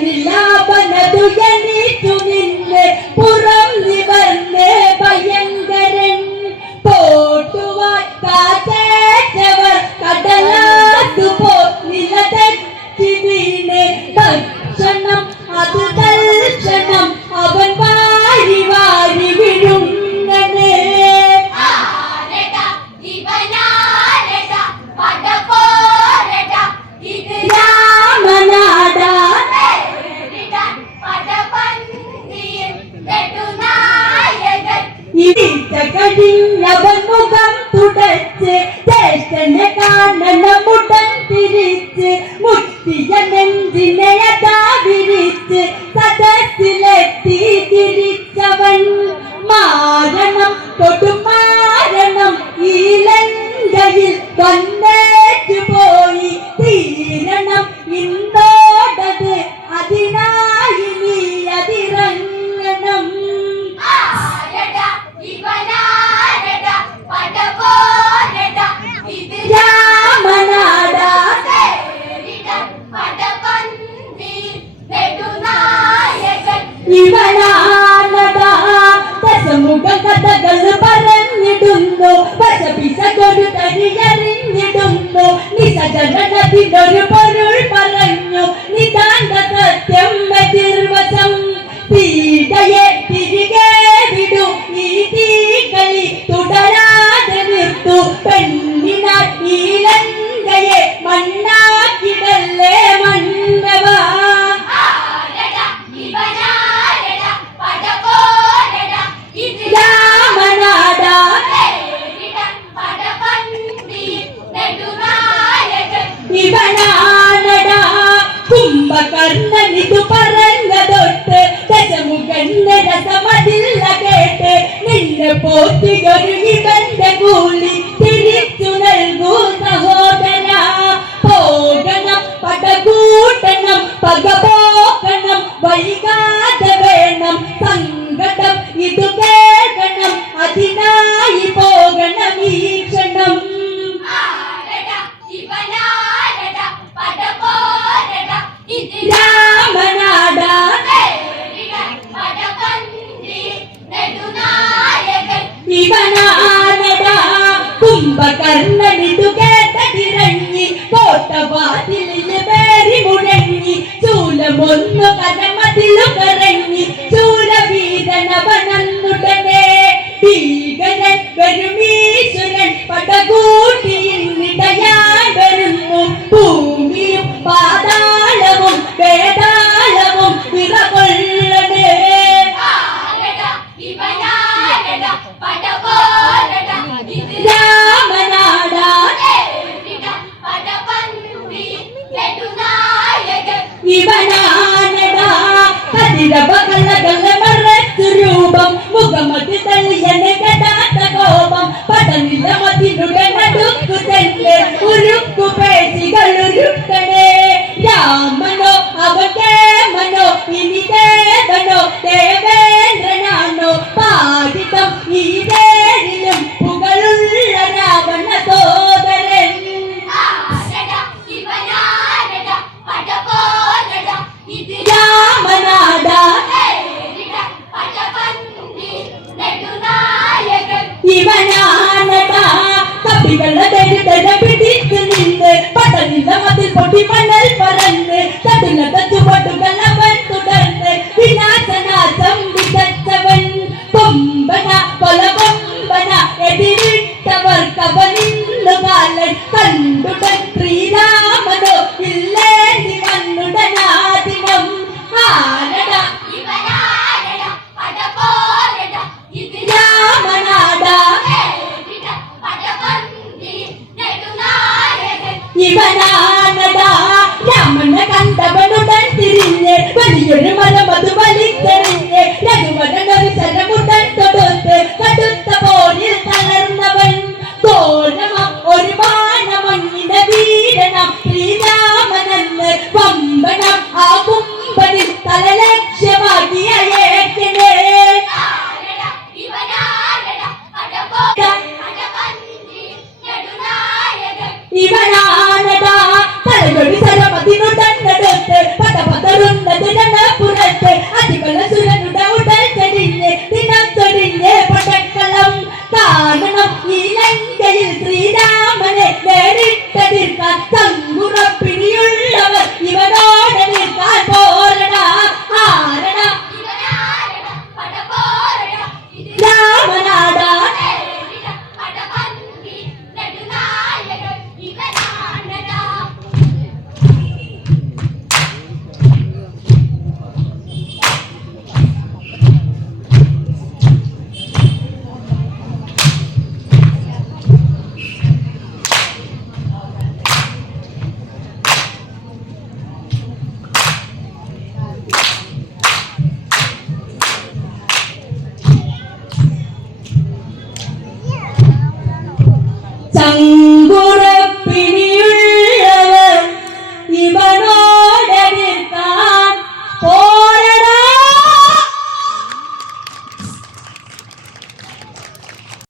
നിലാപനതു ജനിച്ചു നിന്ന് പുറം നിവർന്ന് ഭയങ്കരൻ പോട്ടുവാൻ കാറ്റേറ്റവർ കടലാസു പോ നിലതെറ്റി വീണ് ഭക്ഷണം അത് തൽക്ഷണം അവൻ വാരി വാരി വിഴുങ്ങനെ അവൻ മുഖം തുടച്ച് ജ്യേഷ്ഠനെ കാണണമുടൻ തിരിച്ച് മുത്തിയ നെഞ്ചിനെ അതാ വിരിച്ച് സദസ്സിലെത്തി തിരിച്ചവൻ മാരണം കൊടുമാരണം ഈ ലങ്കയിൽ വന്നേറ്റു പോയി തീരണം ഇന്നോടത് അതിനായി നീ അതിറങ്ങണം ഇവനാണടാ ദശമുഖം കഥകൾ പറഞ്ഞിടുന്നു പശപിശകൊരു തരിയറിഞ്ഞിടുന്നു നിസജനത്തിനൊരു പൊരുൾ പറഞ്ഞു നിതാന്ത സത്യം എതിർവശം പീഡയെ തിരികെ വിടു ഈ തീകളി തുടരാതെ നിർത്തു പെണ്ണിനാൽ ഈ ലങ്കയെ മണ്ണാക്കിടല്ലേ മണ്ണവ ഇവനാണടാ കുംഭകർണനിതു പറഞ്ഞതൊട്ട് ദശമുഖന്റെ രസമതില്ല കേട്ട് നിന്നെ പോറ്റിയൊരു ഇവന്റെ കൂലി തിരിച്ചു നൽകൂ സഹോദര പോകണം പടകൂട്ടണം പകപോക്കണം വൈകാതെ വേണം സങ്കടം ഇതു കേൾക്കണം അതിനായി പോകണം ഈ ക്ഷണം രാമനാടാ ഇവനാണടാ കുംഭകർണനിതു കേട്ടതിരഞ്ഞി കോട്ടവാതിലിന് പേരി മുഴങ്ങി ചൂലമൊന്നു കരമതിലു കറങ്ങി ചൂലവീരനവനുടനെ ഭീകരൻ വരുമീശ്വരൻ പടകൂട്ടിയിന്നിടയാൻ വരുന്നു ഭൂമിയും പാതാളവും വേതാളവും വിറകൊള്ളണേ രാമനാടാ ഇവനാണടാ കതിരവകലകളെ മറച്ചു രൂപം മുഖമതി തള്ളിയനെ കടാത്ത കോപം പടനില മതിനുടെ നടുക്കു തന്നെ ഉരുക്കു പേശികൾ ഉരുക്കണേ രാമനോ അവകേമനോ ഇനി ദേവനോ ദേവേന്ദ്രനാണോ പാടിതം ഈ ദേരിലും പുകളുള്ള രാവണ സോദരൻ രാമനാടാ ഇവനാണടാ കപ്പികളെ ദരിദ്ര പിടിച്ചു നിന്ന് പടനില മതിൽ പൊട്ടി മണൽ പറന്ന് തടുങ്ങത ചുവടുകൾ അവൻ തുടർന്ന് വിനാശനാശം വിതച്ചവൻ കൊമ്പന കൊലകൊമ്പന എതിരിട്ടവർ കവനിന്നുകാലൻ കണ്ടുടൻ ശ്രീരാമനോ ഇല്ലേന്തി വന്നുടനാദിനം ആരടാ രാമനാടാ ഇവനാണടാ രാമനെ കണ്ടവനുടൻ തിരിഞ്ഞ് വലിയൊരു മലമത് വലിച്ചെറിഞ്ഞ് രഘുവരനൊരു ശരമുടൻ തൊടുത്ത് കടുത്ത പോരിൽ തളർന്നവൻ ഘോരമം ഒരു ബാണമൊന്നിന്റെ വീരണം ശ്രീരാമനെന്ന് വമ്പനം ആ കുമ്പനിൽ തല ലക്ഷ്യമാക്കിയ ഏക്കനെ ഇവനാണടാ തലകൊടി ശരമതിനുടൻ പതറുന്ന ദിനങ്ങൾ